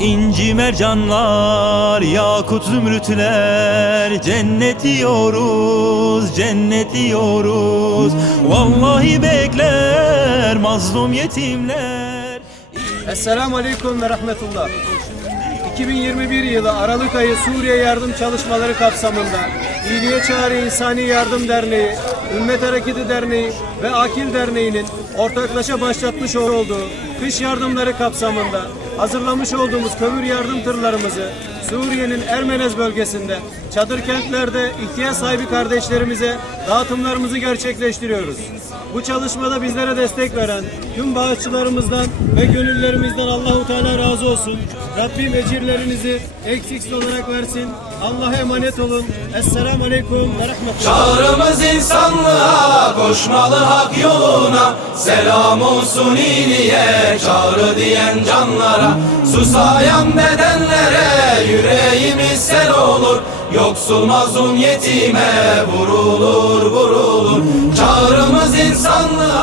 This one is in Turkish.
İnci mercanlar, yakut zümrütler Cennet diyoruz, cennet diyoruz Vallahi bekler mazlum yetimler Esselamu Aleyküm ve Rahmetullah. 2021 yılı Aralık ayı Suriye yardım çalışmaları kapsamında İyiliğe Çağrı İnsani Yardım Derneği, Ümmet Hareketi Derneği ve Akil Derneği'nin ortaklaşa başlatmış olduğu kış yardımları kapsamında hazırlamış olduğumuz kömür yardım tırlarımızı Suriye'nin Ermenez bölgesinde çadır kentlerde ihtiyaç sahibi kardeşlerimize dağıtımlarımızı gerçekleştiriyoruz. Bu çalışmada bizlere destek veren tüm bağışçılarımızdan ve gönüllerimizden Allahu Teala razı olsun. Rabbim ecirlerinizi eksiksiz olarak versin. Allah'a emanet olun. Esselamu Aleyküm ve Rahmetullah. Çağrımız insanlığa, koşmalı hak yoluna Selam olsun iyiliğe, çağrı diyen canlara Susayan bedenlere, yüreğimiz sel olur. Yoksul mazlum yetime vurulur vurulur. Çağrımız insanlığa